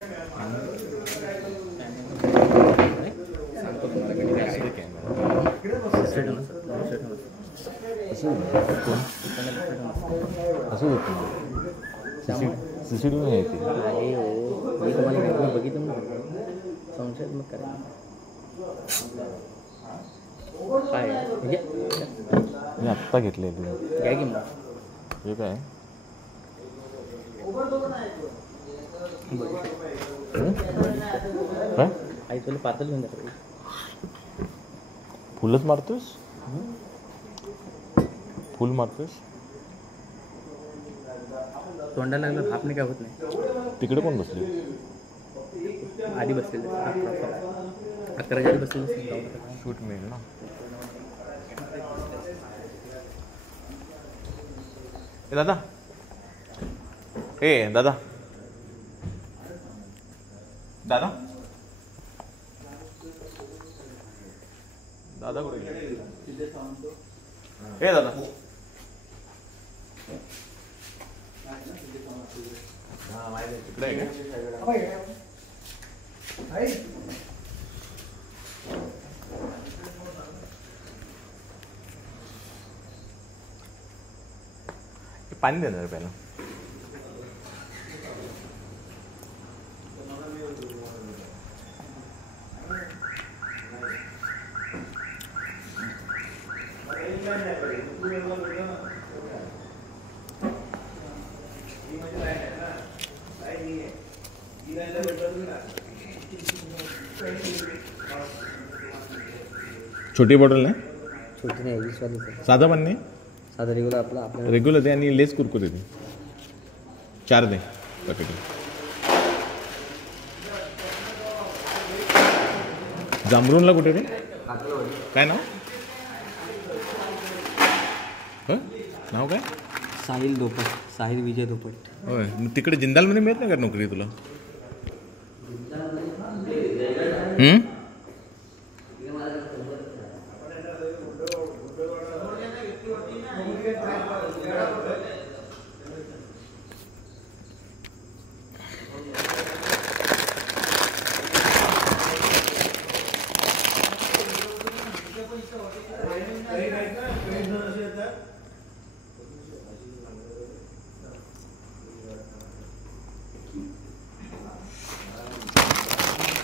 सांगतो तुम्हाला कधी काय आहे असं होतं सीसीटीव्ही नाही ती आहे हो. मी तुम्हाला घटना बघितलं म्हणतो संशयात मग करा काय मी आत्ता घेतले तू घ्या की मग हे काय काय आई तुला पातळ घेऊन जातो फुलच मारतोस फुल मारतोस तोंडाला लागलं हापने काय होत नाही तिकडे कोण बसले आधी बसलेलं 11 आधी बसलेलं शूट मिळेल ना ए दादा दादा दादा दादा कुठे गेले दादा तिकडे आहे का पाणी देणार पहिला छोटी बॉटल नाही छोटी नाही 20 वाली साधा पण नाही साधा रेग्युलर आपला रेग्युलर दे आणि लेस कुरकुरे दे 4 दे पॅकेट जांभरूनला कुठे रे काय नाव नाव काय साहिल दोपट साहिल विजय दोपट होय तिकडे जिंदालमध्ये मिळत नाही का नोकरी तुला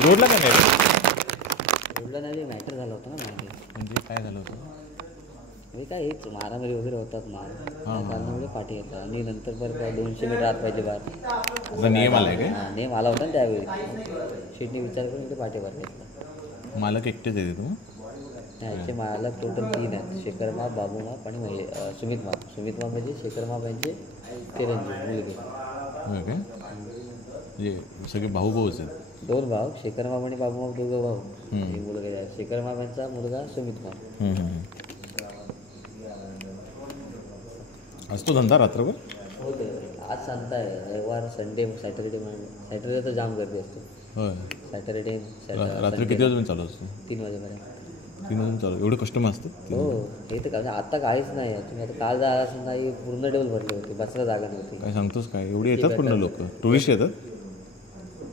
रोडला काय रोडला नाही मॅटर झाला होता ना मागे म्हणजे काय झालं होतं म्हणजे काय हेच मारामारी वगैरे होतात मार कारणामुळे पाठी येतात आणि नंतर बरं 200 मीटर आत पाहिजे बार नियम आला आहे काय नेम आला होता ना त्यावेळी शेटने विचार करून इथे पाठी बार घेतला मालक एकटेच येते तू ह्याचे मालक टोटल 3 आहेत शेखर माप बाबू माप आणि सुमित माप म्हणजे शेखर माप यांचे चिरंजीव मुलगे होय काय म्हणजे सगळे भाऊ भाऊच आहेत 2 भाऊ शेखर माप आणि बाबू माप 2 भाऊ एक मुलगा आहे शेखर माप यांचा मुलगा सुमित माप आज तो धंदा रात्रभर होते आज सांगताय रविवार संडे सॅटर्डे तर जाम गर्दी असते होय सॅटर्डे रात्री किती वाजून चालू असतो 3 वाजेपर्यंत 3 वाजून चालू एवढे कस्टमर असतात हो हे तर काय आता काहीच नाही तुम्ही आता काल जायला असं नाही पूर्ण टेबल भरले होते बसायला जागा नव्हती काय सांगतोस काय एवढे येतात पण लोक टुरिस्ट येतात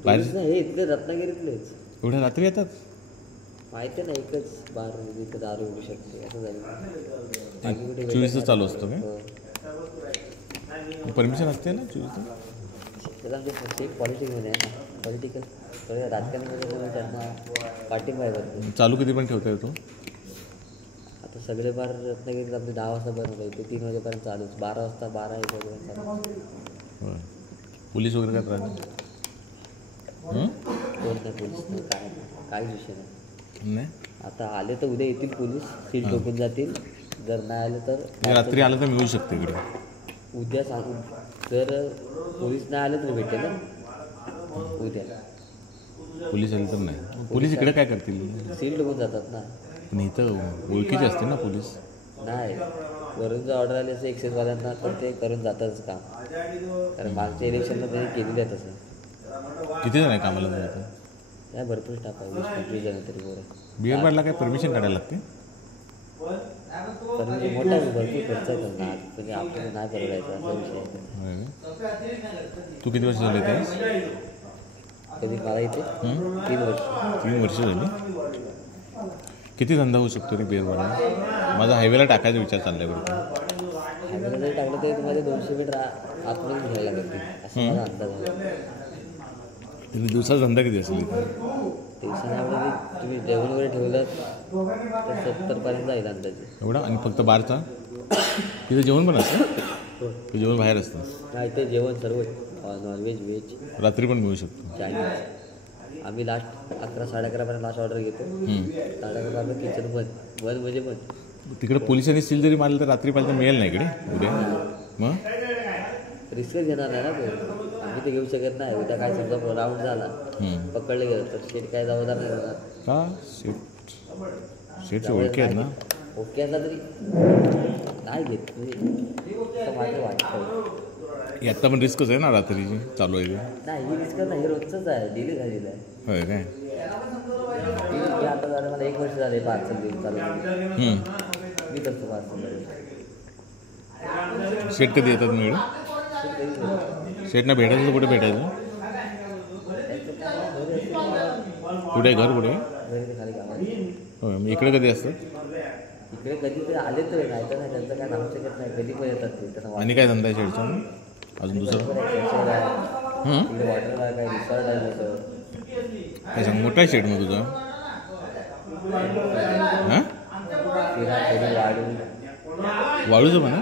बाहेर हे इथले रत्नागिरीतलेच एवढ्या रात्री येतात माहिती आहे ना एकच बार इथं दारू उडू शकते असं झालं 24 तास चालू असतो काय हो. परमिशन असते ना 24 तास त्याचा आमचे एक पॉलिटिकमध्ये आहे ना पॉलिटिकल थोडे राजकारणामध्ये त्यांना पाठिंबा आहे बरं चालू किती पण ठेवता येतो आता सगळे बार रत्नागिरीत आपले 10 वाजता बंद होतं ते 3 वाजेपर्यंत चालूच 12 वाजता 12-1 वाजेपर्यंत चालू होय पोलीस वगैरे काय त्रास कोण नाही पोलीस नाही काय काहीच विषय नाही आता आले तर उद्या येतील पोलीस सील ठोकून जातील जर नाही आले तर रात्री आलं तर मिळू शकते इकडे उद्या सांगून जर पोलीस नाही आले तर भेटेल ना उद्या पोलीस आले तर नाही पोलीस इकडे काय करतील सील ठोकून जातात ना पण इथं ओळखीचे असते ना पोलीस नाही वरून जर ऑर्डर आली असं एक्सेसवाल्यांना तर ते करून जातातच काम कारण मागच्या इलेक्शनला त्यांनी केलेलं आहे तसं किती जण आहे कामाला जायचं काय भरपूर स्टाफ आहे 20-25 जण तरी बरं बिअर बारला काय परमिशन काढायला लागते परमिशन मोठा भरपूर खर्च आहे त्यांना म्हणजे आपल्याला नाही परवडायचं असा विषय आहे तू किती वर्ष झाले ते कधी मला इथे 3 वर्ष. 3 वर्ष झाली. किती धंदा होऊ शकतो रे बेरवाला? माझा हायवेला टाकायचा विचार चाललाय बरं. हायवेला जरी टाकलं तरी तुम्हाला 200 मीटर आतमध्ये घ्यायला लागेल ते, असं माझा अंदाज आहे. तुम्ही दिवसाचा धंदा किती असेल इथे? दिवसामध्ये तुम्ही जेवण वगैरे ठेवलं तर 70पर्यंत जाईल अंदाजे. एवढा? आणि फक्त बारचा? तिथं जेवण पण असतं? ते जेवण बाहेर असतं? नाही, ते जेवण सर्व नॉनव्हेज, व्हेज, रात्री पण मिळू शकतो. चायनीज. आम्ही लास्ट 11-11:30पर्यंत लास्ट ऑर्डर घेतो. 11:30 आपलं किचन बंद म्हणजे बंद. तिकडे पोलिसांनी सील जरी मारलं तर रात्री पाहिजे मिळेल ना इकडे उद्या? मग रिस्कच घेणार नाही ना तो. आम्ही ते घेऊ शकत नाही. उद्या काय समजा राऊंड झाला, पकडलं गेलं तर शेट काय जबाबदार नाही होणार का? शेटची ओळखी आहेत ना? ओके असला तरी नाही घेत तुम्ही, माझं वाटतं. आता पण रिस्कच आहे ना रात्रीची चालू आहे ते? नाही, ही रिस्क नाही, हे रोजचंच आहे, डेली झालेलं आहे. होय काय? मी आता झालं मला 1 वर्ष झाले पार्सल देऊन चालू. मी करतो पार्सल. शेट कधी येतात मिळून? शेटना भेटायचं तर कुठे भेटायचं? कुठे घर कुठे? खाली गावात. होय, मग इकडे कधी असतात? इकडे कधी तरी आले तर नाही तर नाही, त्यांचं काय नाव शकत नाही, कधी पण येतात ते. त्यांना आणि काय धंदा आहे शेटचा अजून दुसरं? वॉटर काय रिसॉर्ट आहे मोठं. काय सांग, मोठा आहे शेट मग तुझा? हां, वाळू वाळूचं पण आहे?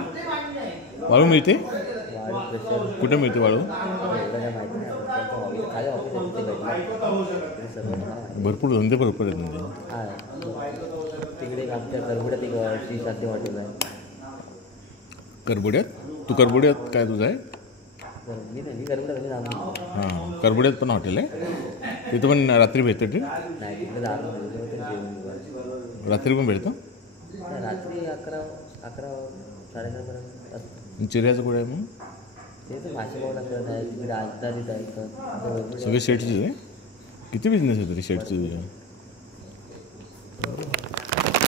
वाळू मिळते? वाळू प्रेशर कुठे मिळते वाळू? एवढं काय माहिती नाही. खाली ऑफिस आहे तिथे भेटलं सर्व माहिती. भरपूर धंदे भरपूर आहेत म्हणजे. हां, तिकडे एक आमच्या करबुड्यात एक श्री शांती हॉटेल आहे. करबुड्यात? तू करबुड्यात काय तुझं आहे? मी करबुड्यात नाव हां, करबुड्यात पण हॉटेल आहे? तिथं पण रात्री भेटतं ते? नाही, तिकडे जाणं जेवण रात्री पण भेटतं? रात्री 11-11-11:30 असतं. चिऱ्याचं कुठे आहे मग? ते तर मासे लागतं नाही, तिकडे राजधानीत आहे. सगळे शेटचीच आहे? किती बिझनेस आहे तरी शेटचं तुझ्या?